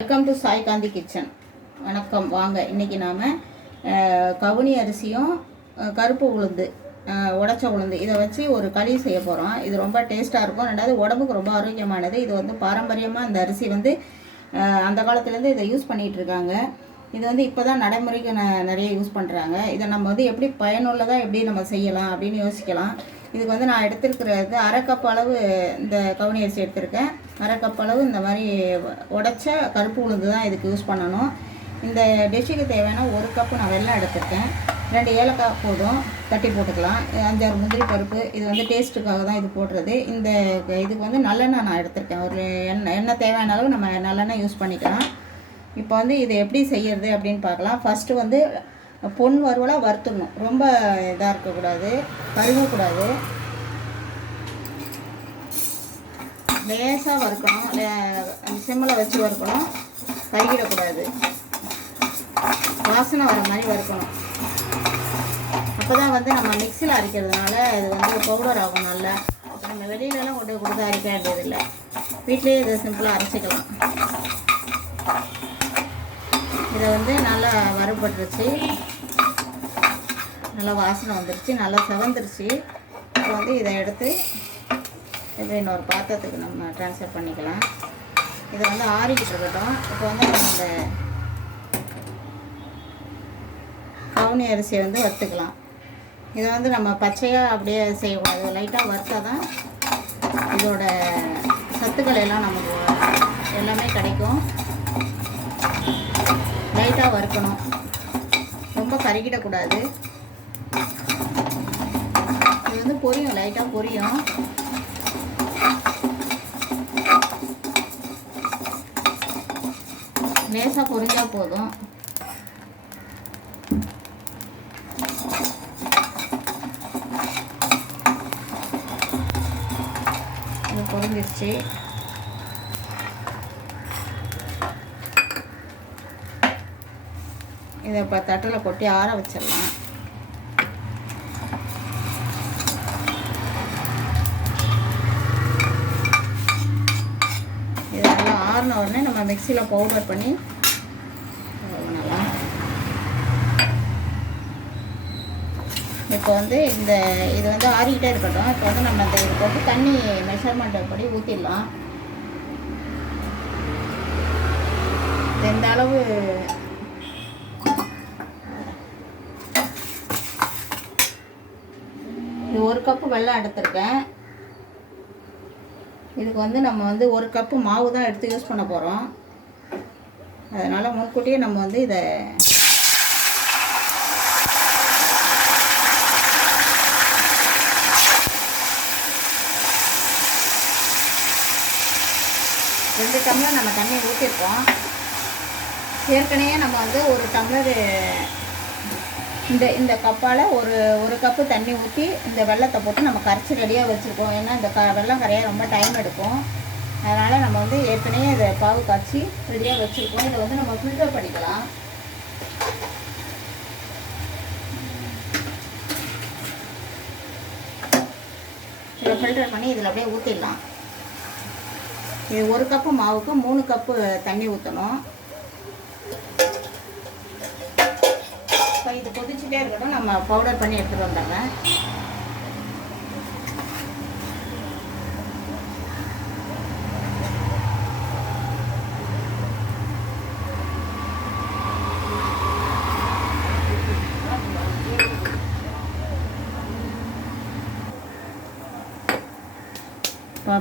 Welcome to Sai Gandhi kitchen வணக்கம். வாங்க. இன்றைக்கி நாம் கவுனி அரிசியும் கருப்பு உளுந்து உடச்ச உளுந்து இதை வச்சு ஒரு களி செய்ய போகிறோம் இது ரொம்ப டேஸ்ட்டாக இருக்கும். ரெண்டாவது உடம்புக்கு ரொம்ப ஆரோக்கியமானது. இது வந்து பாரம்பரியமாக இந்த அரிசி வந்து அந்த காலத்துலேருந்து இதை யூஸ் பண்ணிகிட்டு இருக்காங்க. இது வந்து இப்போ தான் நடைமுறைக்கு ந- நிறைய யூஸ் பண்ணுறாங்க இதை நம்ம வந்து எப்படி பயனுள்ளதாக எப்படி நம்ம செய்யலாம் அப்படின்னு யோசிக்கலாம். இதுக்கு வந்து நான் எடுத்துருக்கிறது அரை கப் அளவு இந்த கவுனி அரிசி எடுத்திருக்கேன். அரை கப் அளவு இந்த மாதிரி உடைச்ச கருப்பு உளுந்து தான் இதுக்கு யூஸ் பண்ணணும். இந்த டிஷ்ஷுக்கு தேவையான ஒரு கப்பு நான் வெள்ளம் எடுத்திருக்கேன். ரெண்டு ஏலக்காய் போதும் தட்டி போட்டுக்கலாம். அஞ்சாறு முந்திரி பருப்பு இது வந்து டேஸ்ட்டுக்காக தான் இது போடுறது. இந்த இதுக்கு வந்து நல்லெண்ணெய் நான் எடுத்திருக்கேன். ஒரு எண்ணெய் எண்ணெய் தேவையான அளவு நம்ம நல்லெண்ணெய் யூஸ் பண்ணிக்கலாம். இப்போ வந்து இது எப்படி செய்யறது அப்படின்னு பார்க்கலாம். ஃபஸ்ட்டு வந்து பொன் வறுவலாக வறுத்துடணும். ரொம்ப இதாக இருக்கக்கூடாது. கருகக்கூடாது. லேசாக வறுக்கணும். சிம்மில் வச்சு வறுக்கணும். கருகிடக்கூடாது. வாசனை வர மாதிரி வறுக்கணும். அப்போ தான் வந்து நம்ம மிக்சியில் அரைக்கிறதுனால இது வந்து பவுடர் ஆகும் நல்லா. நம்ம வெளியிலலாம் கொண்டு கொடுத்து அரைக்க வேண்டியதில்லை. வீட்லேயே இதை சிம்பிளாக அரைச்சிக்கலாம். இதை வந்து நல்லா வறுபட்டுருச்சு. நல்லா வாசனை வந்துருச்சு நல்லா செவந்துருச்சு. இப்போ வந்து இதை எடுத்து இது இன்னொரு பாத்திரத்துக்கு நம்ம ட்ரான்ஸ்ஃபர் பண்ணிக்கலாம். இதை வந்து ஆறிக்கிட்டு இருக்கட்டும். இப்போ வந்து நம்ம இந்த கவுனி அரிசியை வந்து வறுத்துக்கலாம். இதை வந்து நம்ம பச்சையாக அப்படியே செய்யக்கூடாது. லைட்டாக வறுத்தா தான் இதோட சத்துக்கள் எல்லாம் நமக்கு எல்லாமே கிடைக்கும். லைட்டாக வறுக்கணும். ரொம்ப கருகிடக்கூடாது. இது வந்து பொரியும் லைட்டாக பொரியும். லேசாக பொரிஞ்சால் போதும். இது பொரிஞ்சிருச்சு. இதை இப்போ தட்டில் கொட்டி ஆற வச்சிடலாம் இது நல்லா நான் மிக்சியில் பவுடர் பண்ணி பண்ணலாம் இப்போ வந்து இந்த இது வந்து ஆறிக்கிட்டே இருக்கட்டும். இப்போ வந்து நம்ம இந்த இது போட்டு தண்ணி மெஷர்மெண்ட் படி ஊற்றிடலாம் எந்த அளவு இது ஒரு கப்பு வெள்ளம் எடுத்திருக்கேன். இதுக்கு வந்து நம்ம வந்து ஒரு கப்பு மாவு தான் எடுத்து யூஸ் பண்ண போகிறோம் அதனால் முன்கூட்டியே நம்ம வந்து இதை ரெண்டு டம்ளர் நம்ம தண்ணி ஊற்றிருக்கோம் ஏற்கனவே நம்ம வந்து ஒரு டம்ளர் இந்த இந்த கப்பால் ஒரு ஒரு கப்பு தண்ணி ஊற்றி இந்த வெள்ளத்தை போட்டு நம்ம கரைச்சி ரெடியாக வச்சுருக்கோம். ஏன்னா இந்த க வெள்ளம் கரையாக ரொம்ப டைம் எடுக்கும். அதனால் நம்ம வந்து ஏற்கனவே இதை பாவு காய்ச்சி ரெடியாக வச்சுருக்கோம். இதை வந்து நம்ம ஃபில்டர் பண்ணிக்கலாம். இதை ஃபில்டர் பண்ணி இதில் அப்படியே ஊற்றிடலாம் இது ஒரு கப்பு மாவுக்கு மூணு கப்பு தண்ணி ஊற்றணும் இப்போ இது கொதிச்சுட்டே இருக்கட்டும் நம்ம பவுடர் பண்ணி எடுத்துகிட்டு வந்துடுறேன்.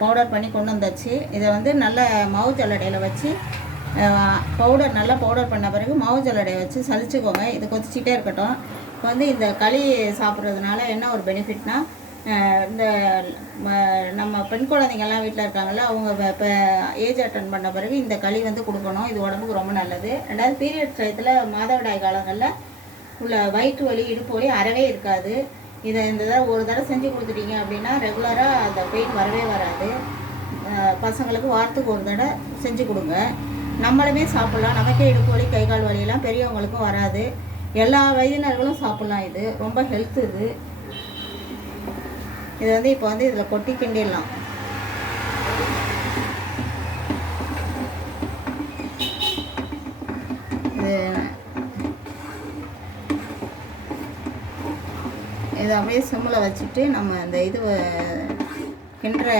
பவுடர் பண்ணி கொண்டு வந்தாச்சு. இதை வந்து நல்ல மாவு ஜல்லடையில் வச்சு பவுடர் நல்லா பவுடர் பண்ண பிறகு மாவு ஜல்லடையை வச்சு சலிச்சுக்கோங்க. இது கொதிச்சிட்டே இருக்கட்டும். இப்போ வந்து இந்த களி சாப்பிட்றதுனால என்ன ஒரு பெனிஃபிட்னா இந்த நம்ம பெண் குழந்தைங்கள்லாம் வீட்டில் இருக்காங்கல்ல அவங்க இப்போ ஏஜ் அட்டன் பண்ண பிறகு இந்த களி வந்து கொடுக்கணும். இது உடம்புக்கு ரொம்ப நல்லது. ரெண்டாவது பீரியட் டயத்தில் மாதவிடாய் காலங்களில் உள்ள வயிற்று வலி இடுப்பு வலி அறவே இருக்காது. இதை இந்த தடவை ஒரு தடவை செஞ்சு கொடுத்துட்டீங்க அப்படின்னா ரெகுலராக அந்த பெயின் வரவே வராது. பசங்களுக்கு வாரத்துக்கு ஒரு தடவை செஞ்சு கொடுங்க. நம்மளுமே சாப்பிட்லாம். நமக்கே இடுப்பு வலி கை கால் வலியெல்லாம் பெரியவங்களுக்கும் வராது. எல்லா வயதினர்களும் சாப்பிட்லாம் இது. ரொம்ப ஹெல்த் இது. இது வந்து இப்போ வந்து இதில் கொட்டி கிண்டிடலாம். இது இதை அப்படியே சிம்மில் வச்சுட்டு நம்ம இந்த இது கிண்டுற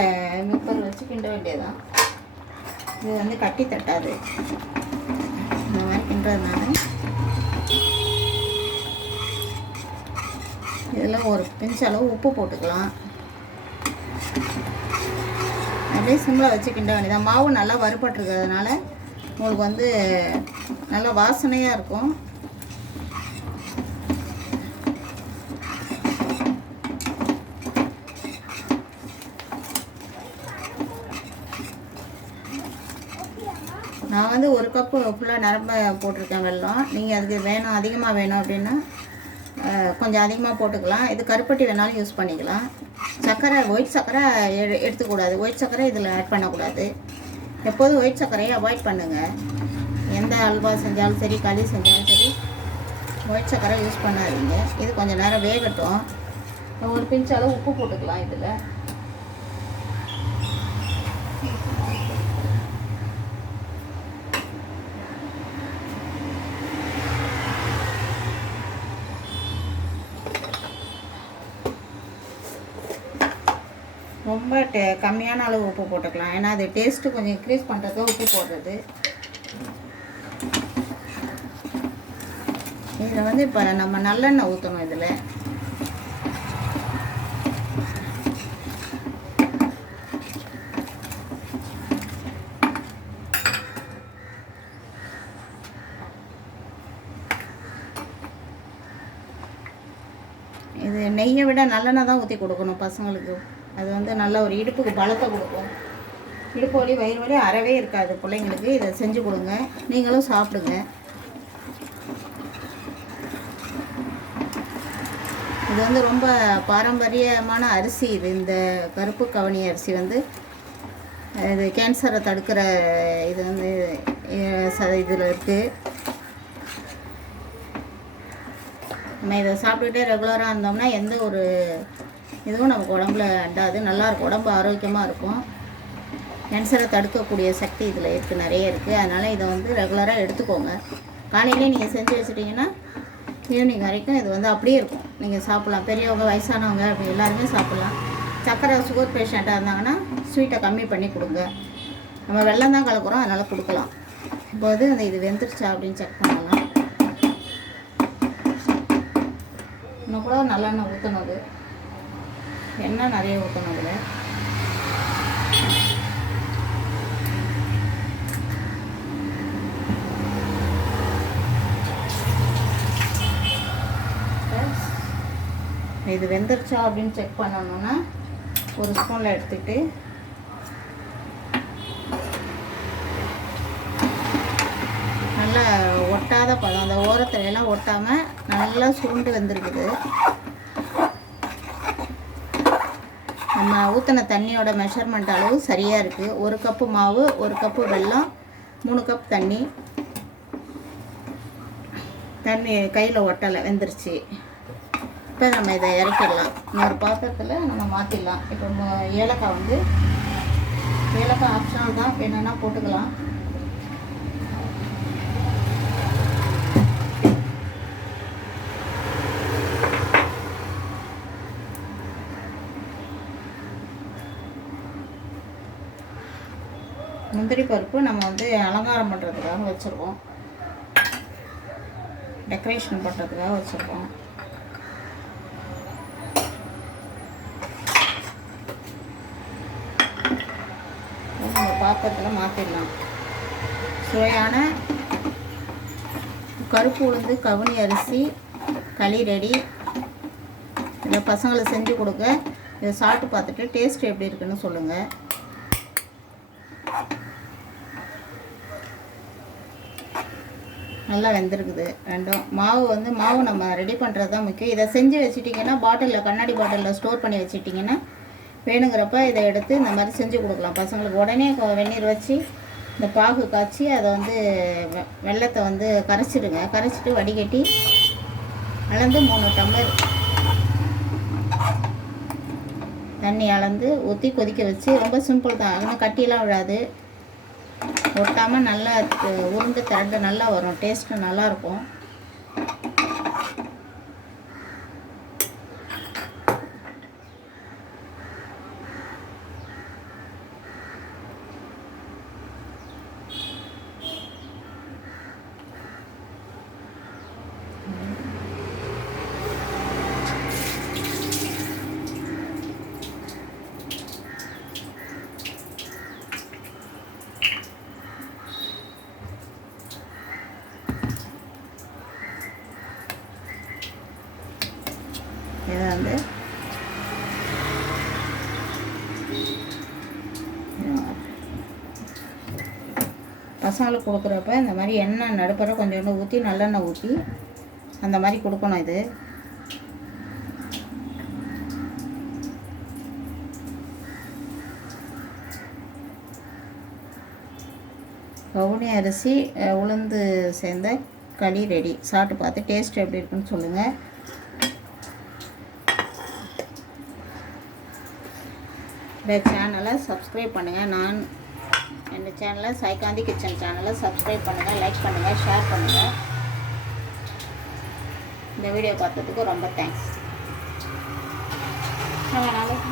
மிக்சர் வச்சு கிண்ட வேண்டியதான் இது வந்து கட்டி தட்டாது இந்த மாதிரி கிண்டுறதுனால இதில் ஒரு பிஞ்ச் அளவு உப்பு போட்டுக்கலாம். அப்படியே சிம்மில் வச்சு கிண்ட வேண்டியதான் மாவு நல்லா வறுபட்டுருக்கிறதுனால உங்களுக்கு வந்து நல்ல வாசனையாக இருக்கும். நான் வந்து ஒரு கப்பு ஃபுல்லாக நிரம்ப போட்டிருக்கேன் வெள்ளம் நீங்கள் அதுக்கு வேணும் அதிகமாக வேணும் அப்படின்னா கொஞ்சம் அதிகமாக போட்டுக்கலாம். இது கருப்பட்டி வேணாலும் யூஸ் பண்ணிக்கலாம். சர்க்கரை ஒயிட் சர்க்கரை எடு எடுத்துக்கூடாது. ஒயிட் சர்க்கரை இதில் ஆட் பண்ணக்கூடாது. எப்போதும் ஒயிட் சர்க்கரையை அவாய்ட் பண்ணுங்கள் எந்த அல்வா செஞ்சாலும் சரி களி செஞ்சாலும் சரி ஒயிட் சர்க்கரை யூஸ் பண்ணாதீங்க. இது கொஞ்சம் நேரம் வேகட்டும். ஒரு பிஞ்ச் அளவு உப்பு போட்டுக்கலாம் இதில். ரொம்ப டே கம்மியான அளவு உப்பு போட்டுக்கலாம். ஏன்னா அது டேஸ்ட்டு கொஞ்சம் இன்க்ரீஸ் பண்ணுறதுக்கு உப்பு போடுறது. இதில் வந்து இப்போ நம்ம நல்லெண்ணெய் ஊற்றணும் இதில். இது நெய்யை விட நல்லெண்ணெய் தான் ஊற்றி கொடுக்கணும் பசங்களுக்கு. அது வந்து நல்ல ஒரு இடுப்புக்கு பலத்தை கொடுக்கும். இடுப்பு வலி வயிறு வலி அறவே இருக்காது பிள்ளைங்களுக்கு. இதை செஞ்சு கொடுங்க. நீங்களும் சாப்பிடுங்க. இது வந்து ரொம்ப பாரம்பரியமான அரிசி இது. இந்த கருப்பு கவனி அரிசி வந்து இது கேன்சரை தடுக்கிற இது வந்து இதில் இருக்குது நம்ம இதை சாப்பிட்டுட்டே ரெகுலராக இருந்தோம்னா எந்த ஒரு இதுவும் நமக்கு உடம்புல அண்டாது. நல்லாயிருக்கும். உடம்பு ஆரோக்கியமாக இருக்கும். கேன்சரை தடுக்கக்கூடிய சக்தி இதில் இருக்குது நிறைய இருக்குது அதனால் இதை வந்து ரெகுலராக எடுத்துக்கோங்க. காலையிலே நீங்கள் செஞ்சு வச்சிட்டிங்கன்னா ஈவினிங் வரைக்கும் இது வந்து அப்படியே இருக்கும். நீங்கள் சாப்பிட்லாம். பெரியவங்க வயசானவங்க அப்படி எல்லாருமே சாப்பிட்லாம். சக்கரை சுகர் பேஷண்ட்டாக இருந்தாங்கன்னா ஸ்வீட்டை கம்மி பண்ணி கொடுங்க. நம்ம வெள்ளம் தான் கலக்குறோம். அதனால் கொடுக்கலாம். இப்போ வந்து அந்த இது வெந்துருச்சா அப்படின்னு செக் பண்ணலாம். இன்னும் கூட நல்லெண்ணெய் ஊற்றணும் அது. எண்ணெய் நிறைய ஊற்றணும் அதில். இது வெந்துருச்சா அப்படின்னு செக் பண்ணணும்னா ஒரு ஸ்பூனில் எடுத்துக்கிட்டு நல்லா ஒட்டாத பழம் அந்த ஓரத்துல எல்லாம் ஒட்டாமல் நல்லா சுருண்டு வந்திருக்குது. நம்ம ஊற்றின தண்ணியோட மெஷர்மெண்ட் அளவு சரியாக இருக்குது ஒரு கப்பு மாவு ஒரு கப்பு வெல்லம் மூணு கப் தண்ணி. தண்ணி கையில் ஒட்டலை வெந்துருச்சு. இப்போ நம்ம இதை இறக்கிடலாம். இன்னொரு பாத்திரத்தில் நம்ம மாற்றிடலாம் இப்போ ஏலக்காய் வந்து ஏலக்காய் ஆப்ஷனல் தான். என்னென்னா போட்டுக்கலாம். முந்திரி பருப்பு நம்ம வந்து அலங்காரம் பண்ணுறதுக்காக வச்சுருக்கோம். டெக்கரேஷன் பண்ணுறதுக்காக வச்சுருக்கோம். நம்ம பாத்திரத்தில் மாற்றிடலாம் சுவையான கருப்பு உளுந்து கவுனி அரிசி களி ரெடி. இதை பசங்களை செஞ்சு கொடுங்க. இதை சாப்பிட்டு பார்த்துட்டு டேஸ்ட் எப்படி இருக்குன்னு சொல்லுங்கள் நல்லா வெந்திருக்குது. ரெண்டும் மாவு வந்து மாவு நம்ம ரெடி பண்ணுறது தான் முக்கியம். இதை செஞ்சு வச்சுட்டிங்கன்னா பாட்டிலில் கண்ணாடி பாட்டிலில் ஸ்டோர் பண்ணி வச்சுட்டிங்கன்னா வேணுங்கிறப்ப இதை எடுத்து இந்த மாதிரி செஞ்சு கொடுக்கலாம். பசங்களுக்கு உடனே வெந்நீர் வச்சு இந்த பாகு காய்ச்சி அதை வந்து வெ- வெல்லத்தை வந்து கரைச்சிடுங்க. கரைச்சிட்டு வடிகட்டி அளந்து மூணு டம்ளர் தண்ணி அளந்து ஊற்றி கொதிக்க வச்சு ரொம்ப சிம்பிள் தான். இன்னும் கட்டியெல்லாம் விழாது. ஒட்டாமல் நல்லா உருண்டை உருண்டு திரண்டு நல்லா வரும். டேஸ்ட்டு நல்லாயிருக்கும் இதை வந்து பசங்களுக்கு கொடுக்குறப்ப இந்த மாதிரி எண்ணெய் நடுப்புற கொஞ்சோண்டு ஊற்றி நல்லெண்ணெய் ஊற்றி அந்த மாதிரி கொடுக்கணும் இது. கவுனி அரிசி உளுந்து சேர்ந்த களி ரெடி சாப்பிட்டு பார்த்து டேஸ்ட் எப்படி இருக்குன்னு சொல்லுங்கள் இந்த சேனலை சப்ஸ்கிரைப் பண்ணுங்கள் நான் இந்த சேனலை சைகாந்தி கிச்சன் சேனலை சப்ஸ்கிரைப் பண்ணுங்கள் லைக் பண்ணுங்கள் ஷேர் பண்ணுங்கள் இந்த வீடியோ பார்த்ததுக்கு ரொம்ப தேங்க்ஸ் நாளைக்கு